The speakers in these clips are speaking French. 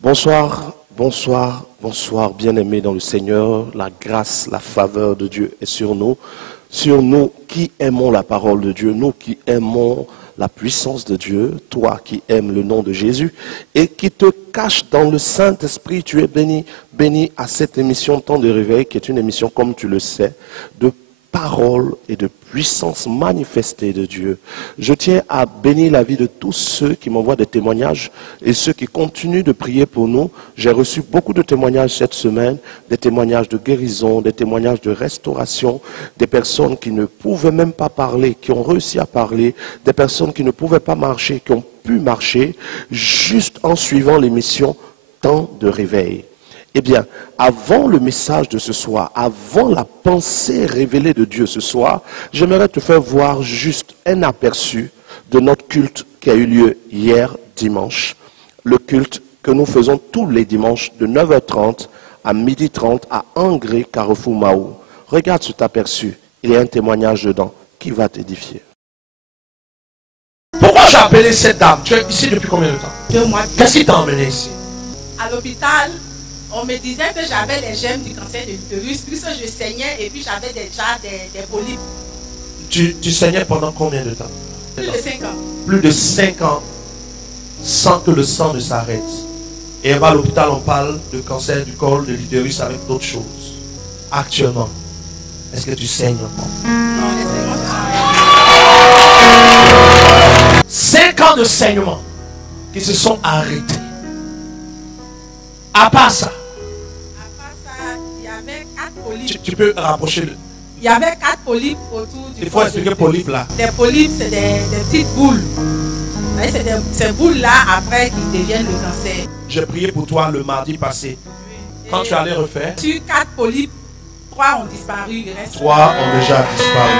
Bonsoir, bonsoir, bonsoir, bien-aimés dans le Seigneur. La grâce, la faveur de Dieu est sur nous qui aimons la parole de Dieu, nous qui aimons la puissance de Dieu, toi qui aimes le nom de Jésus et qui te cache dans le Saint-Esprit. Tu es béni, béni à cette émission Temps de réveil qui est une émission, comme tu le sais, de parole et de puissance manifestée de Dieu. Je tiens à bénir la vie de tous ceux qui m'envoient des témoignages et ceux qui continuent de prier pour nous. J'ai reçu beaucoup de témoignages cette semaine, des témoignages de guérison, des témoignages de restauration, des personnes qui ne pouvaient même pas parler, qui ont réussi à parler, des personnes qui ne pouvaient pas marcher, qui ont pu marcher juste en suivant l'émission Temps de réveil. Eh bien, avant le message de ce soir, avant la pensée révélée de Dieu ce soir, j'aimerais te faire voir juste un aperçu de notre culte qui a eu lieu hier dimanche. Le culte que nous faisons tous les dimanches de 9h30 à 12h30 à Angré, Carrefour Mahou. Regarde cet aperçu, il y a un témoignage dedans qui va t'édifier. Pourquoi j'ai appelé cette dame? Tu es ici depuis combien de temps? 2 mois. Qu'est-ce qui t'a emmené ici? À l'hôpital, on me disait que j'avais les germes du cancer de l'utérus, puisque je saignais et puis j'avais déjà des polypes. Tu saignais pendant combien de temps? Plus de 5 ans. Plus de 5 ans sans que le sang ne s'arrête. Et à l'hôpital, on parle de cancer du col, de l'utérus avec d'autres choses. Actuellement, est-ce que tu saignes encore? Non, les saignements sont 5 ans de saignement qui se sont arrêtés. À part ça, il y avait 4 polypes. tu peux rapprocher le... Il y avait 4 polypes autour du... Il faut expliquer polypes là. Des polypes, c'est des petites boules. C'est ces boules-là, après, qui deviennent le cancer. J'ai prié pour toi le mardi passé. Quand tu allais refaire, Sur 4 polypes, 3 ont disparu. Il reste 3 ont déjà disparu.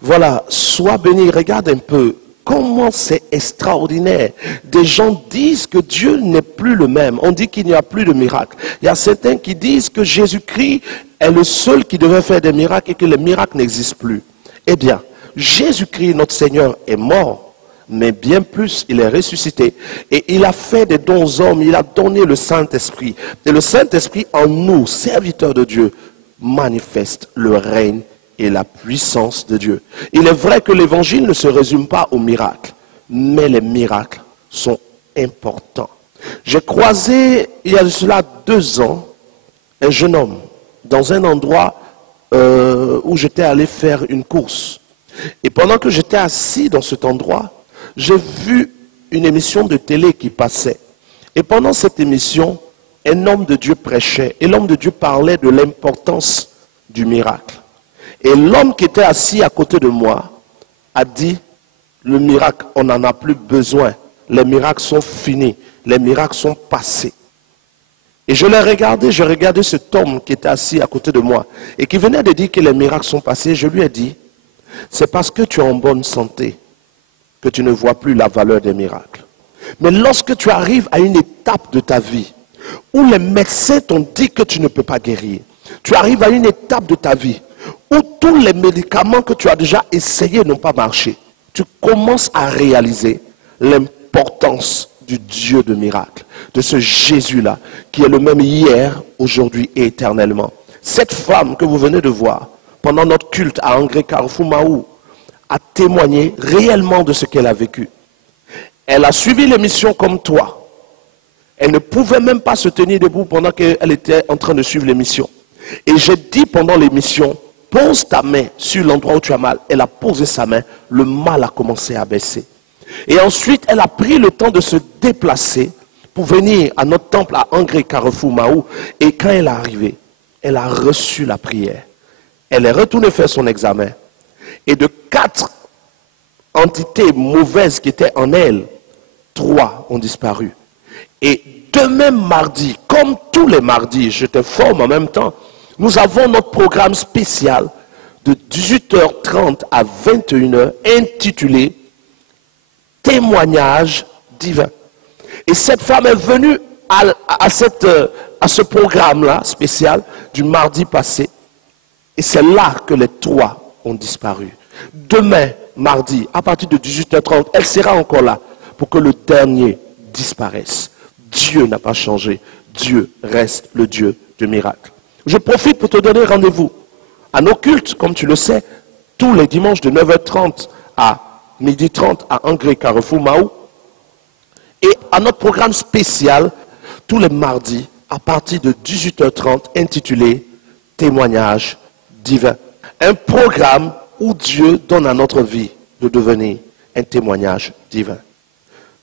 Voilà, sois béni, regarde un peu. Comment c'est extraordinaire. Des gens disent que Dieu n'est plus le même. On dit qu'il n'y a plus de miracles. Il y a certains qui disent que Jésus-Christ est le seul qui devait faire des miracles et que les miracles n'existent plus. Eh bien, Jésus-Christ, notre Seigneur, est mort, mais bien plus, il est ressuscité. Et il a fait des dons aux hommes, il a donné le Saint-Esprit. Et le Saint-Esprit en nous, serviteurs de Dieu, manifeste le règne et la puissance de Dieu. Il est vrai que l'évangile ne se résume pas aux miracles, mais les miracles sont importants. J'ai croisé, il y a de cela 2 ans, un jeune homme dans un endroit où j'étais allé faire une course. Et pendant que j'étais assis dans cet endroit, j'ai vu une émission de télé qui passait. Et pendant cette émission, un homme de Dieu prêchait. Et l'homme de Dieu parlait de l'importance du miracle. Et l'homme qui était assis à côté de moi a dit, le miracle, on n'en a plus besoin. Les miracles sont finis. Les miracles sont passés. Et je l'ai regardé, j'ai regardé cet homme qui était assis à côté de moi et qui venait de dire que les miracles sont passés. Je lui ai dit, c'est parce que tu es en bonne santé que tu ne vois plus la valeur des miracles. Mais lorsque tu arrives à une étape de ta vie où les médecins t'ont dit que tu ne peux pas guérir, tu arrives à une étape de ta vie où tous les médicaments que tu as déjà essayés n'ont pas marché, tu commences à réaliser l'importance du Dieu de miracles, de ce Jésus-là, qui est le même hier, aujourd'hui et éternellement. Cette femme que vous venez de voir, pendant notre culte à Angré, Carrefour Mahou, a témoigné réellement de ce qu'elle a vécu. Elle a suivi l'émission comme toi. Elle ne pouvait même pas se tenir debout pendant qu'elle était en train de suivre l'émission. Et j'ai dit pendant l'émission, pose ta main sur l'endroit où tu as mal. Elle a posé sa main, le mal a commencé à baisser. Et ensuite, elle a pris le temps de se déplacer pour venir à notre temple à Angré, Carrefour Mahou. Et quand elle est arrivée, elle a reçu la prière. Elle est retournée faire son examen. Et de 4 entités mauvaises qui étaient en elle, 3 ont disparu. Et demain mardi, comme tous les mardis, je t'informe en même temps, nous avons notre programme spécial de 18h30 à 21h intitulé Témoignage divin. Et cette femme est venue à cette à ce programme-là spécial du mardi passé. Et c'est là que les 3 ont disparu. Demain, mardi, à partir de 18h30, elle sera encore là pour que le dernier disparaisse. Dieu n'a pas changé. Dieu reste le Dieu du miracle. Je profite pour te donner rendez-vous à nos cultes, comme tu le sais, tous les dimanches de 9h30 à 12h30 à Angré Carrefour Mahou. Et à notre programme spécial, tous les mardis, à partir de 18h30, intitulé Témoignage divin. Un programme où Dieu donne à notre vie de devenir un témoignage divin.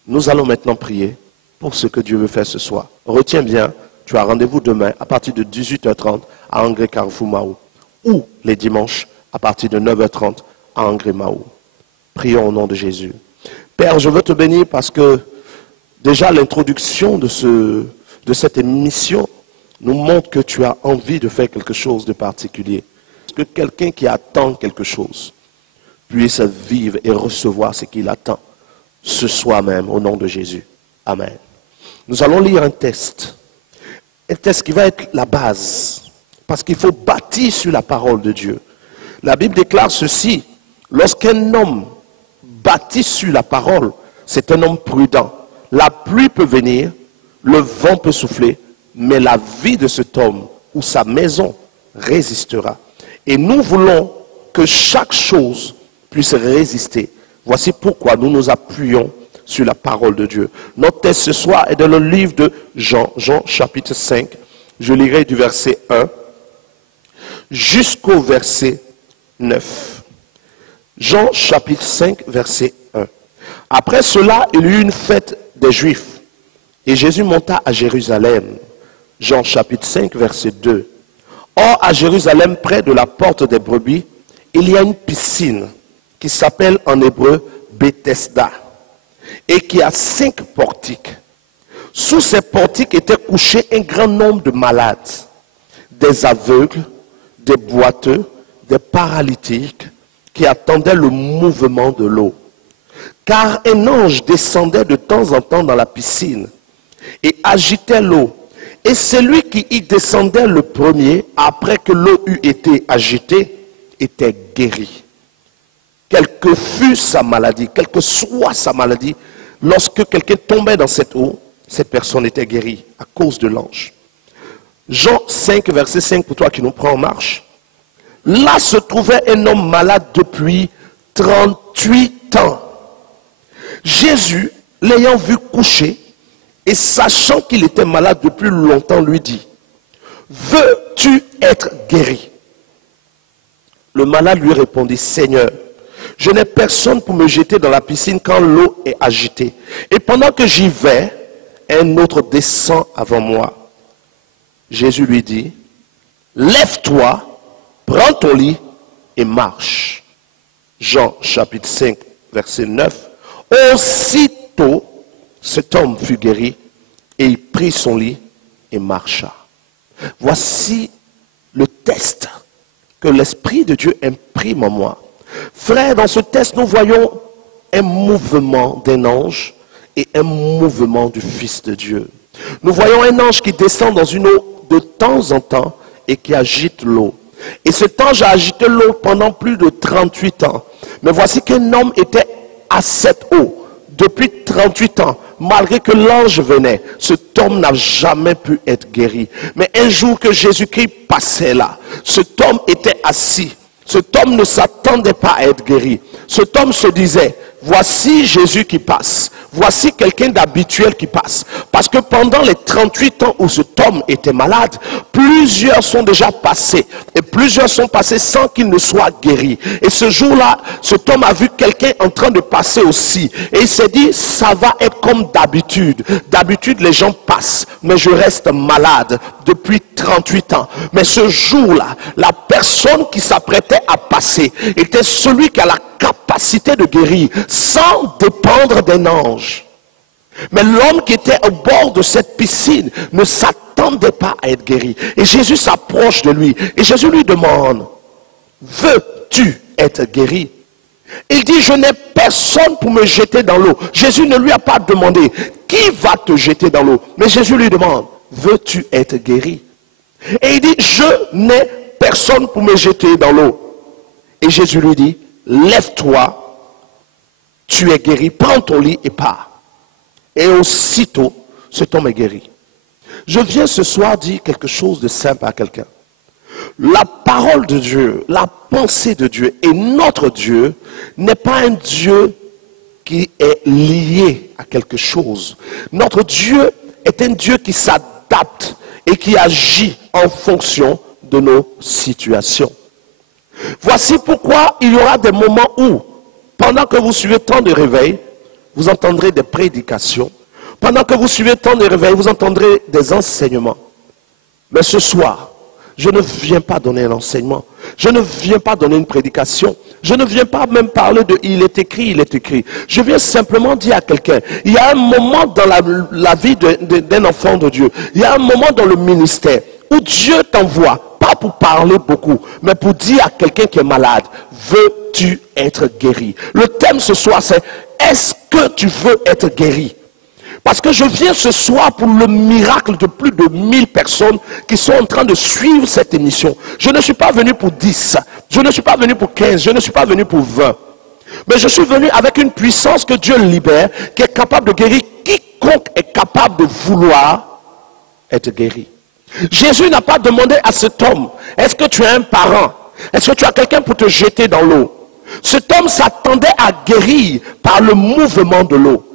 Nous allons maintenant prier pour ce que Dieu veut faire ce soir. Retiens bien, tu as rendez-vous demain à partir de 18h30 à Angré Carrefour Mahou ou les dimanches à partir de 9h30 à Angré Mahou. Prions au nom de Jésus. Père, je veux te bénir parce que déjà l'introduction de cette émission nous montre que tu as envie de faire quelque chose de particulier. Que quelqu'un qui attend quelque chose puisse vivre et recevoir ce qu'il attend ce soir même au nom de Jésus. Amen. Nous allons lire un texte qui va être la base parce qu'il faut bâtir sur la parole de Dieu. La Bible déclare ceci: lorsqu'un homme bâtit sur la parole, c'est un homme prudent. La pluie peut venir, le vent peut souffler, mais la vie de cet homme ou sa maison résistera. Et nous voulons que chaque chose puisse résister. Voici pourquoi nous nous appuyons sur la parole de Dieu. Notre texte ce soir est dans le livre de Jean, Jean chapitre 5. Je lirai du verset 1 jusqu'au verset 9. Jean chapitre 5, verset 1. Après cela, il y eut une fête des Juifs. Et Jésus monta à Jérusalem. Jean chapitre 5, verset 2. Or, à Jérusalem, près de la porte des brebis, il y a une piscine qui s'appelle en hébreu Bethesda et qui a 5 portiques. Sous ces portiques étaient couchés un grand nombre de malades, des aveugles, des boiteux, des paralytiques qui attendaient le mouvement de l'eau. Car un ange descendait de temps en temps dans la piscine et agitait l'eau. Et celui qui y descendait le premier, après que l'eau eut été agitée, était guéri. Quelle que fût sa maladie, quelle que soit sa maladie, lorsque quelqu'un tombait dans cette eau, cette personne était guérie à cause de l'ange. Jean 5, verset 5, pour toi qui nous prends en marche. Là se trouvait un homme malade depuis 38 ans. Jésus, l'ayant vu coucher, et sachant qu'il était malade depuis longtemps, lui dit: veux-tu être guéri? Le malade lui répondit: Seigneur, je n'ai personne pour me jeter dans la piscine quand l'eau est agitée. Et pendant que j'y vais, un autre descend avant moi. Jésus lui dit: lève-toi, prends ton lit et marche. Jean chapitre 5, verset 9. Aussitôt, cet homme fut guéri et il prit son lit et marcha. Voici le test que l'Esprit de Dieu imprime en moi. Frère, dans ce test, nous voyons un mouvement d'un ange et un mouvement du Fils de Dieu. Nous voyons un ange qui descend dans une eau de temps en temps et qui agite l'eau. Et cet ange a agité l'eau pendant plus de 38 ans. Mais voici qu'un homme était à cette eau depuis 38 ans. Malgré que l'ange venait, cet homme n'a jamais pu être guéri. Mais un jour que Jésus-Christ passait là, cet homme était assis. Cet homme ne s'attendait pas à être guéri. Cet homme se disait: voici Jésus qui passe. Voici quelqu'un d'habituel qui passe. Parce que pendant les 38 ans où cet homme était malade, plusieurs sont déjà passés. Et plusieurs sont passés sans qu'il ne soit guéri. Et ce jour-là, cet homme a vu quelqu'un en train de passer aussi. Et il s'est dit: ça va être comme d'habitude. D'habitude, les gens passent. Mais je reste malade depuis 38 ans. Mais ce jour-là, la personne qui s'apprêtait à passer était celui qui a la capacité de guérir sans dépendre d'un ange. Mais l'homme qui était au bord de cette piscine ne s'attendait pas à être guéri. Et Jésus s'approche de lui et Jésus lui demande: veux-tu être guéri? Il dit: je n'ai personne pour me jeter dans l'eau. Jésus ne lui a pas demandé: qui va te jeter dans l'eau? Mais Jésus lui demande: veux-tu être guéri? Et il dit, je n'ai personne pour me jeter dans l'eau. Et Jésus lui dit, lève-toi, tu es guéri, prends ton lit et pars. Et aussitôt, cet homme est guéri. Je viens ce soir dire quelque chose de simple à quelqu'un. La parole de Dieu, la pensée de Dieu et notre Dieu n'est pas un Dieu qui est lié à quelque chose. Notre Dieu est un Dieu qui s'adapte et qui agit en fonction de nos situations. Voici pourquoi il y aura des moments où, pendant que vous suivez tant de réveil, vous entendrez des prédications. Pendant que vous suivez tant de réveil, vous entendrez des enseignements. Mais ce soir, je ne viens pas donner un enseignement. Je ne viens pas donner une prédication. Je ne viens pas même parler de « il est écrit, il est écrit ». Je viens simplement dire à quelqu'un, il y a un moment dans la vie d'un enfant de Dieu, il y a un moment dans le ministère où Dieu t'envoie, pas pour parler beaucoup, mais pour dire à quelqu'un qui est malade, veux-tu être guéri? Le thème ce soir c'est, est-ce que tu veux être guéri? Parce que je viens ce soir pour le miracle de plus de 1000 personnes qui sont en train de suivre cette émission. Je ne suis pas venu pour 10, je ne suis pas venu pour 15, je ne suis pas venu pour 20. Mais je suis venu avec une puissance que Dieu libère, qui est capable de guérir quiconque est capable de vouloir être guéri. Jésus n'a pas demandé à cet homme, est-ce que tu as un parent? Est-ce que tu as quelqu'un pour te jeter dans l'eau? Cet homme s'attendait à guérir par le mouvement de l'eau.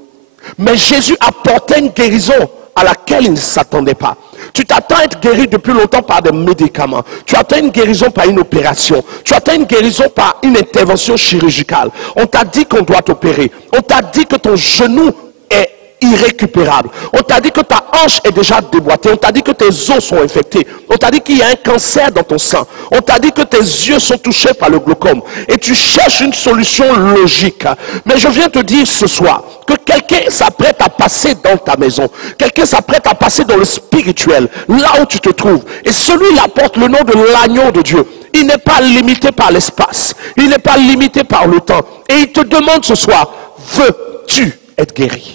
Mais Jésus apportait une guérison à laquelle il ne s'attendait pas. Tu t'attends à être guéri depuis longtemps par des médicaments. Tu attends une guérison par une opération. Tu attends une guérison par une intervention chirurgicale. On t'a dit qu'on doit t'opérer. On t'a dit que ton genou est irrécupérable. On t'a dit que ta hanche est déjà déboîtée. On t'a dit que tes os sont infectés. On t'a dit qu'il y a un cancer dans ton sang. On t'a dit que tes yeux sont touchés par le glaucome. Et tu cherches une solution logique. Mais je viens te dire ce soir que quelqu'un s'apprête à passer dans ta maison. Quelqu'un s'apprête à passer dans le spirituel, là où tu te trouves. Et celui-là porte le nom de l'agneau de Dieu. Il n'est pas limité par l'espace. Il n'est pas limité par le temps. Et il te demande ce soir, veux-tu être guéri?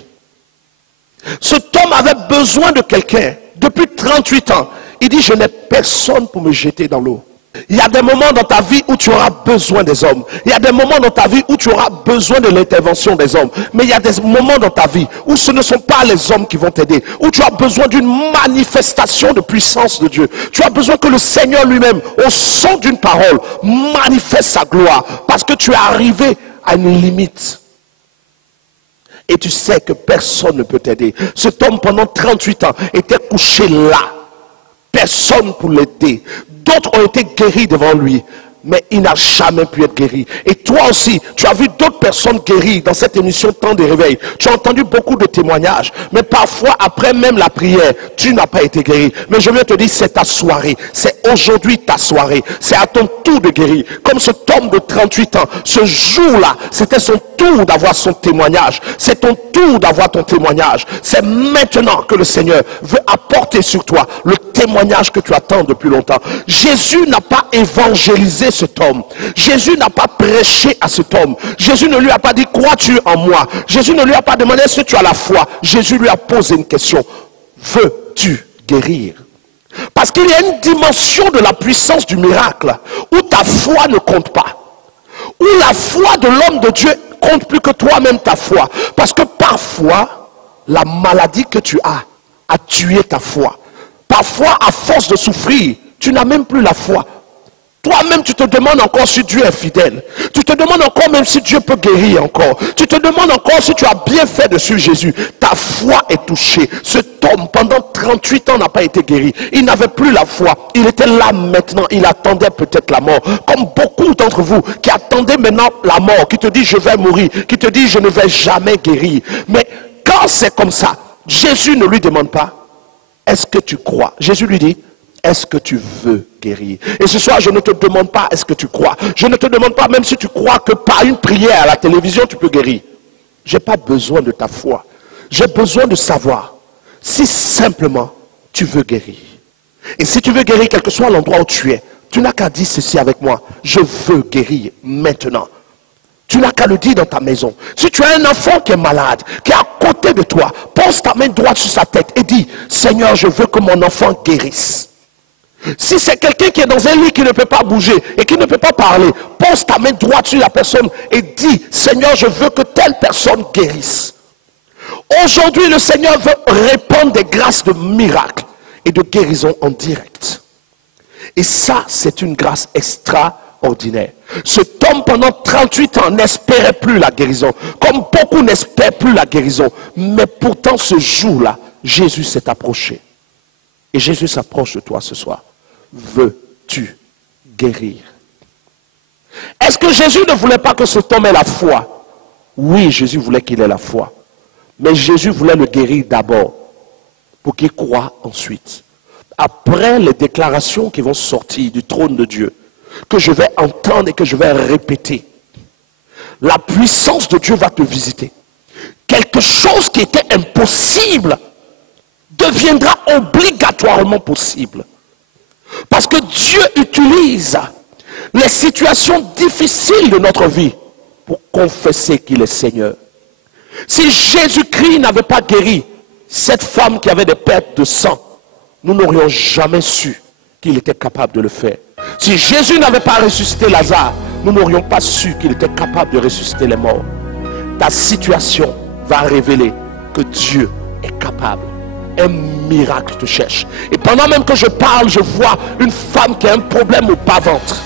Cet homme avait besoin de quelqu'un depuis 38 ans. Il dit, je n'ai personne pour me jeter dans l'eau. Il y a des moments dans ta vie où tu auras besoin des hommes. Il y a des moments dans ta vie où tu auras besoin de l'intervention des hommes. Mais il y a des moments dans ta vie où ce ne sont pas les hommes qui vont t'aider. Où tu as besoin d'une manifestation de puissance de Dieu. Tu as besoin que le Seigneur lui-même, au son d'une parole, manifeste sa gloire. Parce que tu es arrivé à une limite. Et tu sais que personne ne peut t'aider. Cet homme pendant 38 ans était couché là. Personne pour l'aider. D'autres ont été guéris devant lui. Mais il n'a jamais pu être guéri. Et toi aussi, tu as vu d'autres personnes guéries dans cette émission Temps de réveil. Tu as entendu beaucoup de témoignages. Mais parfois, après même la prière, tu n'as pas été guéri. Mais je viens te dire, c'est ta soirée. C'est aujourd'hui ta soirée. C'est à ton tour de guérir. Comme cet homme de 38 ans, ce jour-là, c'était son tour d'avoir son témoignage. C'est ton tour d'avoir ton témoignage. C'est maintenant que le Seigneur veut apporter sur toi le témoignage que tu attends depuis longtemps. Jésus n'a pas évangélisé cet homme. Jésus n'a pas prêché à cet homme. Jésus ne lui a pas dit, crois-tu en moi? Jésus ne lui a pas demandé, est-ce que tu as la foi? Jésus lui a posé une question. Veux-tu guérir? Parce qu'il y a une dimension de la puissance du miracle où ta foi ne compte pas. Où la foi de l'homme de Dieu compte plus que toi-même ta foi. Parce que parfois, la maladie que tu as tué ta foi. Parfois, à force de souffrir, tu n'as même plus la foi. Toi-même, tu te demandes encore si Dieu est fidèle. Tu te demandes encore même si Dieu peut guérir encore. Tu te demandes encore si tu as bien fait de suivre Jésus. Ta foi est touchée. Cet homme, pendant 38 ans, n'a pas été guéri. Il n'avait plus la foi. Il était là maintenant. Il attendait peut-être la mort. Comme beaucoup d'entre vous qui attendaient maintenant la mort, qui te disent je vais mourir, qui te disent je ne vais jamais guérir. Mais quand c'est comme ça, Jésus ne lui demande pas, est-ce que tu crois? Jésus lui dit, est-ce que tu veux guérir? Et ce soir, je ne te demande pas est-ce que tu crois. Je ne te demande pas même si tu crois que par une prière à la télévision, tu peux guérir. Je n'ai pas besoin de ta foi. J'ai besoin de savoir si simplement tu veux guérir. Et si tu veux guérir, quel que soit l'endroit où tu es, tu n'as qu'à dire ceci avec moi. Je veux guérir maintenant. Tu n'as qu'à le dire dans ta maison. Si tu as un enfant qui est malade, qui est à côté de toi, pose ta main droite sur sa tête et dis, Seigneur, je veux que mon enfant guérisse. Si c'est quelqu'un qui est dans un lit qui ne peut pas bouger et qui ne peut pas parler, pose ta main droite sur la personne et dis, Seigneur, je veux que telle personne guérisse. Aujourd'hui, le Seigneur veut répandre des grâces de miracles et de guérison en direct. Et ça, c'est une grâce extraordinaire. Cet homme, pendant 38 ans, n'espérait plus la guérison. Comme beaucoup n'espèrent plus la guérison. Mais pourtant, ce jour-là, Jésus s'est approché. Et Jésus s'approche de toi ce soir. Veux-tu guérir? Est-ce que Jésus ne voulait pas que cet homme ait la foi? Oui, Jésus voulait qu'il ait la foi. Mais Jésus voulait le guérir d'abord, pour qu'il croie ensuite. Après les déclarations qui vont sortir du trône de Dieu, que je vais entendre et que je vais répéter, la puissance de Dieu va te visiter. Quelque chose qui était impossible deviendra obligatoirement possible. Parce que Dieu utilise les situations difficiles de notre vie pour confesser qu'il est Seigneur. Si Jésus-Christ n'avait pas guéri cette femme qui avait des pertes de sang, nous n'aurions jamais su qu'il était capable de le faire. Si Jésus n'avait pas ressuscité Lazare, nous n'aurions pas su qu'il était capable de ressusciter les morts. Ta situation va révéler que Dieu est capable. Un miracle te cherche. Et pendant même que je parle, je vois une femme qui a un problème au bas-ventre.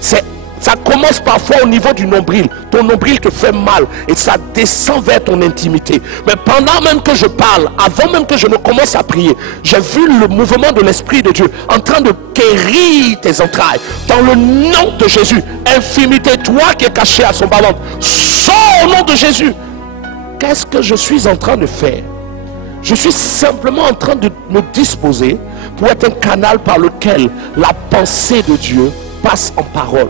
Ça commence parfois au niveau du nombril. Ton nombril te fait mal et ça descend vers ton intimité. Mais pendant même que je parle, avant même que je ne commence à prier, j'ai vu le mouvement de l'Esprit de Dieu en train de guérir tes entrailles. Dans le nom de Jésus, infimité, toi qui es caché à son bas-ventre, sors au nom de Jésus. Qu'est-ce que je suis en train de faire? Je suis simplement en train de me disposer pour être un canal par lequel la pensée de Dieu passe en parole.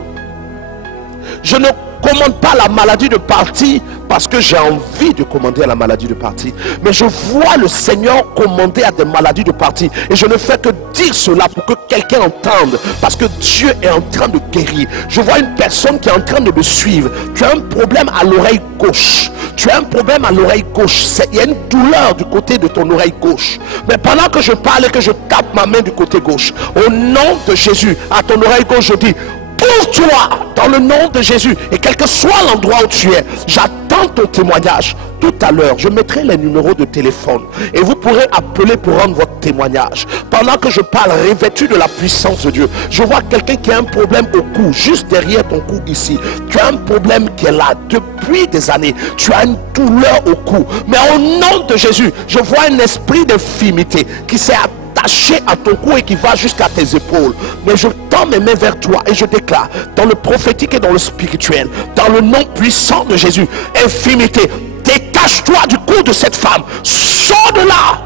Je ne commande pas la maladie de partir parce que j'ai envie de commander à la maladie de partir. Mais je vois le Seigneur commander à des maladies de partir. Et je ne fais que dire cela pour que quelqu'un entende. Parce que Dieu est en train de guérir. Je vois une personne qui est en train de me suivre. Tu as un problème à l'oreille gauche. Tu as un problème à l'oreille gauche. Il y a une douleur du côté de ton oreille gauche. Mais pendant que je parle et que je tape ma main du côté gauche, au nom de Jésus, à ton oreille gauche, je dis, ouvre-toi dans le nom de Jésus. Et quel que soit l'endroit où tu es, j'attends ton témoignage. Tout à l'heure, je mettrai les numéros de téléphone et vous pourrez appeler pour rendre votre témoignage. Pendant que je parle, revêtu de la puissance de Dieu, je vois quelqu'un qui a un problème au cou, juste derrière ton cou ici. Tu as un problème qui est là depuis des années. Tu as une douleur au cou. Mais au nom de Jésus, je vois un esprit d'infimité qui s'est attaché à ton cou et qui va jusqu'à tes épaules. Mais je tends mes mains vers toi et je déclare dans le prophétique et dans le spirituel, dans le nom puissant de Jésus, infimité, détache-toi du cou de cette femme, sors de là.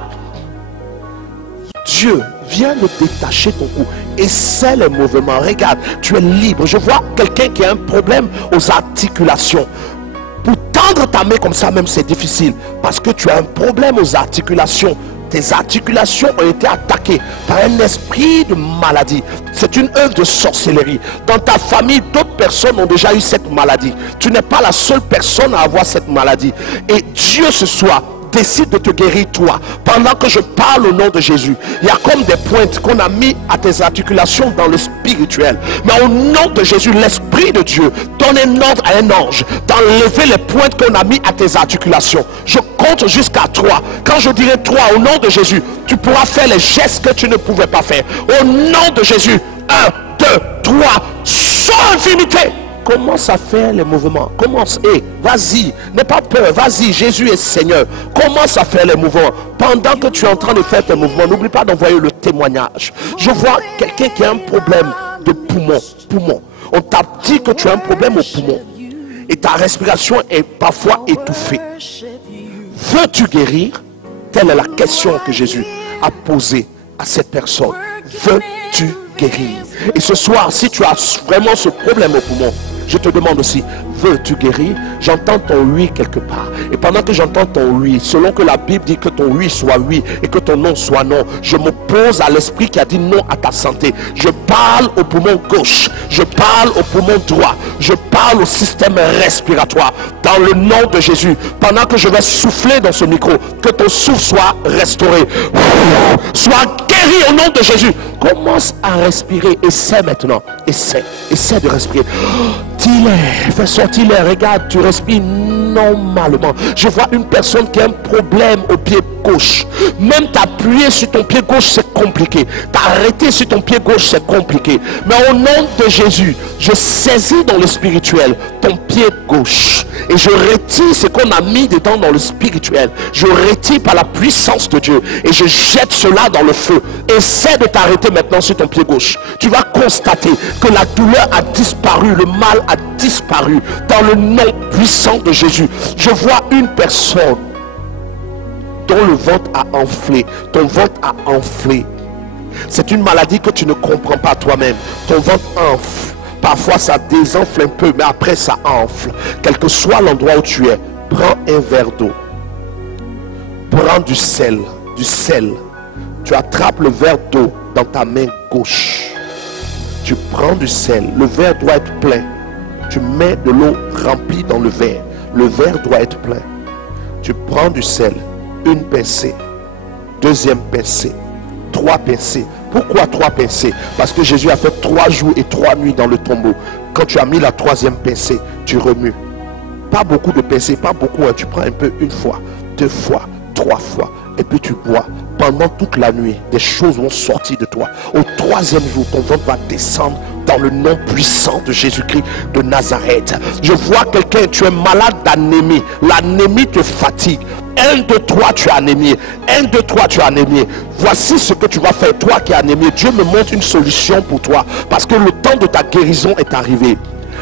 Dieu vient de détacher ton cou et c'est le mouvement. Regarde, tu es libre. Je vois quelqu'un qui a un problème aux articulations. Pour tendre ta main comme ça même, c'est difficile parce que tu as un problème aux articulations. Tes articulations ont été attaquées par un esprit de maladie. C'est une œuvre de sorcellerie. Dans ta famille, d'autres personnes ont déjà eu cette maladie. Tu n'es pas la seule personne à avoir cette maladie. Et Dieu ce soir décide de te guérir toi. Pendant que je parle au nom de Jésus, il y a comme des pointes qu'on a mis à tes articulations dans le spirituel. Mais au nom de Jésus, l'Esprit de Dieu donne un ordre à un ange d'enlever les pointes qu'on a mis à tes articulations. Je compte jusqu'à 3. Quand je dirai 3 au nom de Jésus, tu pourras faire les gestes que tu ne pouvais pas faire. Au nom de Jésus, 1, 2, 3, sans infinité. Commence à faire les mouvements. Commence. Vas-y. N'aie pas peur. Vas-y. Jésus est Seigneur. Commence à faire les mouvements. Pendant que tu es en train de faire tes mouvements, n'oublie pas d'envoyer le témoignage. Je vois quelqu'un qui a un problème de poumon. On t'a dit que tu as un problème au poumon. Et ta respiration est parfois étouffée. Veux-tu guérir? Telle est la question que Jésus a posée à cette personne. Veux-tu guérir? Et ce soir, si tu as vraiment ce problème au poumon, je te demande aussi, veux-tu guérir? J'entends ton oui quelque part. Et pendant que j'entends ton oui, selon que la Bible dit que ton oui soit oui et que ton non soit non, je m'oppose à l'esprit qui a dit non à ta santé. Je parle au poumon gauche, je parle au poumon droit, je parle au système respiratoire dans le nom de Jésus. Pendant que je vais souffler dans ce micro, que ton souffle soit restauré, soit guéri au nom de Jésus. Commence à respirer. Essaie maintenant. Essaie de respirer. Dis-le, fais sortir l'air. Regarde, tu respires normalement. Je vois une personne qui a un problème au pied gauche. Même t'appuyer sur ton pied gauche, c'est compliqué. T'arrêter sur ton pied gauche, c'est compliqué. Mais au nom de Jésus, je saisis dans le spirituel ton pied gauche. Et je retire ce qu'on a mis dedans dans le spirituel. Je retire par la puissance de Dieu. Et je jette cela dans le feu. Essaie de t'arrêter maintenant sur ton pied gauche. Tu vas constater que la douleur a disparu. Le mal a disparu. Dans le nom puissant de Jésus. Je vois une personne dont le ventre a enflé. Ton ventre a enflé. C'est une maladie que tu ne comprends pas toi-même. Ton ventre enfle. Parfois ça désenfle un peu, mais après ça enfle. Quel que soit l'endroit où tu es, prends un verre d'eau. Prends du sel. Tu attrapes le verre d'eau dans ta main gauche. Tu prends du sel. Le verre doit être plein. Tu mets de l'eau remplie dans le verre. Le verre doit être plein. Tu prends du sel. Une pincée. Deuxième pincée. 3 pincées. Pourquoi 3 pincées? Parce que Jésus a fait 3 jours et 3 nuits dans le tombeau. Quand tu as mis la 3e pincée, tu remues. Pas beaucoup de pincées, pas beaucoup. Hein. Tu prends un peu, 1 fois, 2 fois, 3 fois. Et puis tu bois. Pendant toute la nuit, des choses vont sortir de toi. Au 3e jour, ton ventre va descendre dans le nom puissant de Jésus-Christ de Nazareth. Je vois quelqu'un, tu es malade d'anémie. L'anémie te fatigue. 1, 2, 3, tu es anémié. 1, 2, 3, tu es anémié. Voici ce que tu vas faire, toi qui es anémié. Dieu me montre une solution pour toi. Parce que le temps de ta guérison est arrivé.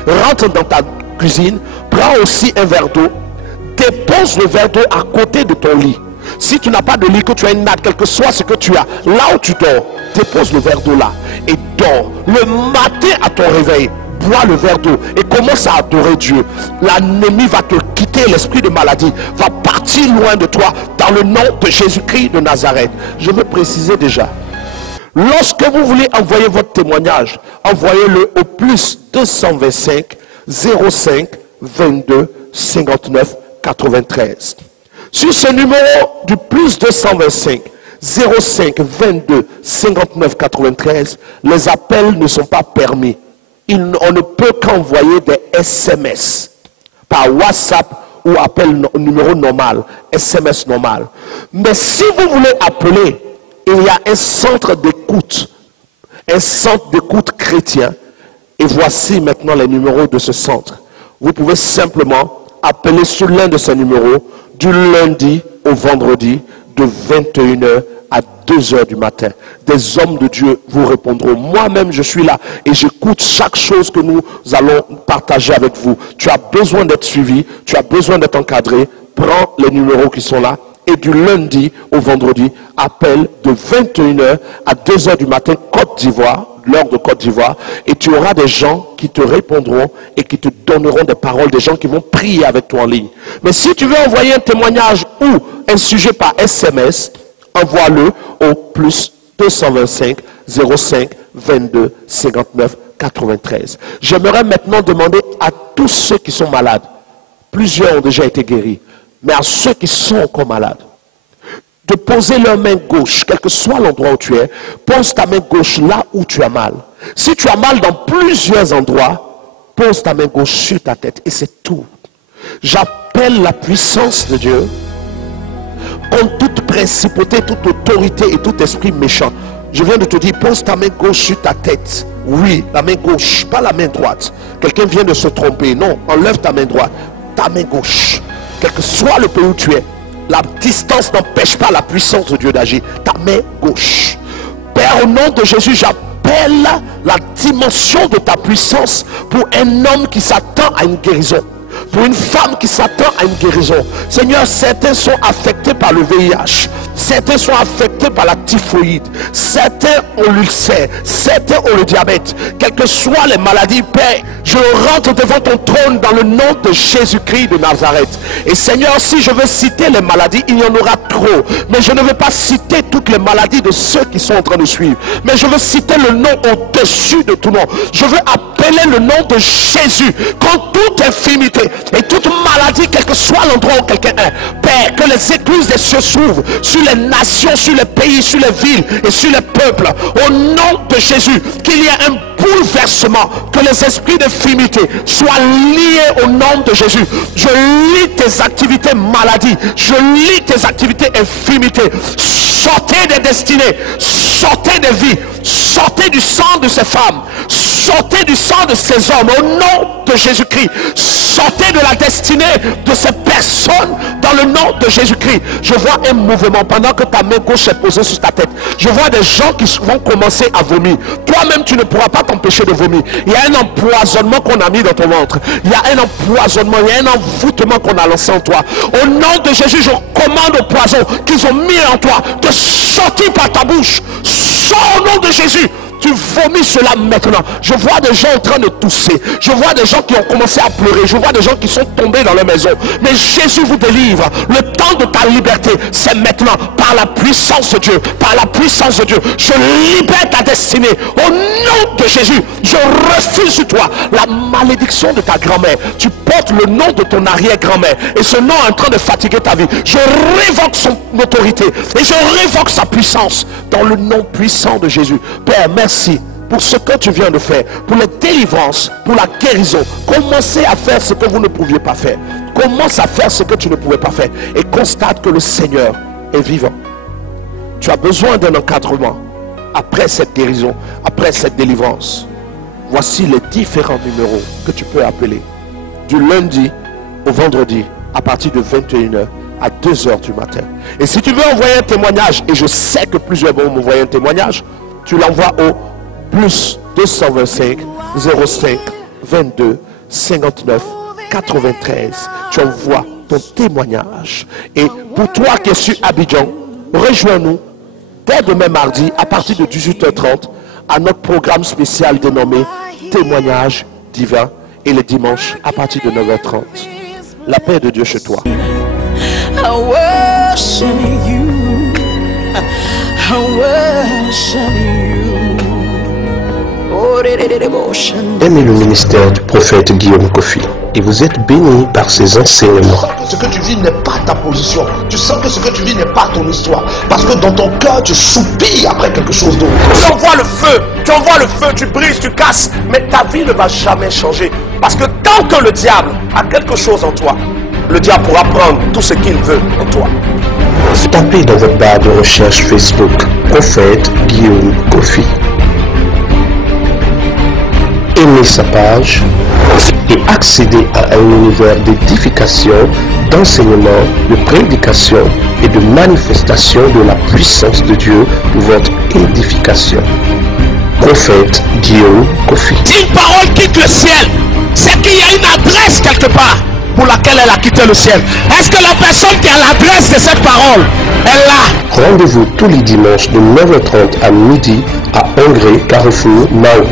Rentre dans ta cuisine. Prends aussi un verre d'eau. Dépose le verre d'eau à côté de ton lit. Si tu n'as pas de lit, que tu as une natte, quel que soit ce que tu as, là où tu dors, dépose le verre d'eau là et dors. Le matin à ton réveil, bois le verre d'eau et commence à adorer Dieu. L'anémie va te quitter, l'esprit de maladie va partir loin de toi dans le nom de Jésus-Christ de Nazareth. Je veux préciser déjà, lorsque vous voulez envoyer votre témoignage, envoyez-le au plus 225 05 22 59 93. Sur ce numéro du plus 225 05 22 59 93, les appels ne sont pas permis. On ne peut qu'envoyer des SMS par WhatsApp ou appel numéro normal, SMS normal. Mais si vous voulez appeler, il y a un centre d'écoute chrétien. Et voici maintenant les numéros de ce centre. Vous pouvez simplement appeler sur l'un de ces numéros du lundi au vendredi de 21h à 2h du matin. Des hommes de Dieu vous répondront. Moi-même, je suis là et j'écoute chaque chose que nous allons partager avec vous. Tu as besoin d'être suivi, tu as besoin d'être encadré. Prends les numéros qui sont là et du lundi au vendredi, appelle de 21h à 2h du matin, Côte d'Ivoire, l'heure de Côte d'Ivoire, et tu auras des gens qui te répondront et qui te donneront des paroles, des gens qui vont prier avec toi en ligne. Mais si tu veux envoyer un témoignage ou un sujet par SMS, envoie-le au plus 225 05 22 59 93. J'aimerais maintenant demander à tous ceux qui sont malades, plusieurs ont déjà été guéris, mais à ceux qui sont encore malades, de poser leur main gauche, quel que soit l'endroit où tu es, pose ta main gauche là où tu as mal. Si tu as mal dans plusieurs endroits, pose ta main gauche sur ta tête et c'est tout. J'appelle la puissance de Dieu contre toute principauté, toute autorité et tout esprit méchant. Je viens de te dire, pose ta main gauche sur ta tête. Oui, la main gauche, pas la main droite. Quelqu'un vient de se tromper. Non, enlève ta main droite. Ta main gauche. Quel que soit le pays où tu es, la distance n'empêche pas la puissance de Dieu d'agir. Ta main gauche. Père, au nom de Jésus, j'appelle la dimension de ta puissance pour un homme qui s'attend à une guérison. pour une femme qui s'attend à une guérison. Seigneur, certains sont affectés par le VIH, certains sont affectés par la typhoïde, certains ont l'ulcère, certains ont le diabète. Quelles que soient les maladies, Père, je rentre devant ton trône dans le nom de Jésus-Christ de Nazareth. Et Seigneur, si je veux citer les maladies, il y en aura trop, mais je ne veux pas citer toutes les maladies de ceux qui sont en train de suivre, mais je veux citer le nom au-dessus de tout nom. Je veux appeler le nom de Jésus contre toute infirmité et toute maladie, quel que soit l'endroit où quelqu'un est. Père, que les écluses des cieux s'ouvrent sur les nations, sur les pays, sur les villes et sur les peuples. Au nom de Jésus, qu'il y ait un bouleversement, que les esprits d'infirmité soient liés au nom de Jésus. Je lis tes activités maladie, je lis tes activités infirmité. Sortez des destinées, sortez des vies, sortez du sang de ces femmes, sortez du sang de ces hommes au nom de Jésus-Christ. Sortez de la destinée de ces personnes dans le nom de Jésus-Christ. Je vois un mouvement pendant que ta main gauche est posée sur ta tête. Je vois des gens qui vont commencer à vomir. Toi-même, tu ne pourras pas t'empêcher de vomir. Il y a un empoisonnement qu'on a mis dans ton ventre. Il y a un empoisonnement, il y a un envoûtement qu'on a lancé en toi. Au nom de Jésus, je commande au poison qu'ils ont mis en toi de sortir par ta bouche. Sors au nom de Jésus. Tu vomis cela maintenant. Je vois des gens en train de tousser. Je vois des gens qui ont commencé à pleurer. Je vois des gens qui sont tombés dans leur maison. Mais Jésus vous délivre. Le temps de ta liberté, c'est maintenant. Par la puissance de Dieu. Par la puissance de Dieu. Je libère ta destinée. Au nom de Jésus, je refuse sur toi la malédiction de ta grand-mère. Tu portes le nom de ton arrière-grand-mère. Et ce nom est en train de fatiguer ta vie. Je révoque son autorité. Et je révoque sa puissance. Dans le nom puissant de Jésus. Père, merci pour ce que tu viens de faire, pour la délivrance, pour la guérison. Commencez à faire ce que vous ne pouviez pas faire. Commence à faire ce que tu ne pouvais pas faire. Et constate que le Seigneur est vivant. Tu as besoin d'un encadrement après cette guérison, après cette délivrance. Voici les différents numéros que tu peux appeler. Du lundi au vendredi, à partir de 21h à 2h du matin. Et si tu veux envoyer un témoignage, et je sais que plusieurs vont m'envoyer un témoignage, tu l'envoies au plus 225 05 22 59 93. Tu envoies ton témoignage. Et pour toi qui es sur Abidjan, rejoins-nous dès demain mardi à partir de 18h30 à notre programme spécial dénommé Témoignage divin, et les dimanches à partir de 9h30. La paix de Dieu chez toi. I worship you. I worship you. Aimez le ministère du prophète Guillaume Kofi et vous êtes bénis par ses enseignements. Ce que tu vis n'est pas ta position. Tu sens que ce que tu vis n'est pas ton histoire. Parce que dans ton cœur, tu soupires après quelque chose d'autre. Tu envoies le feu, tu brises, tu casses. Mais ta vie ne va jamais changer. Parce que tant que le diable a quelque chose en toi, le diable pourra prendre tout ce qu'il veut en toi. Tapez dans votre barre de recherche Facebook Prophète Guillaume Kofi. Aimez sa page et accédez à un univers d'édification, d'enseignement, de prédication et de manifestation de la puissance de Dieu pour votre édification. Prophète Guillaume Kofi. Si une parole quitte le ciel, c'est qu'il y a une adresse quelque part pour laquelle elle a quitté le ciel. Est-ce que la personne qui a l'adresse de cette parole est là? Rendez-vous tous les dimanches de 9h30 à midi à Angré, Carrefour, Mao.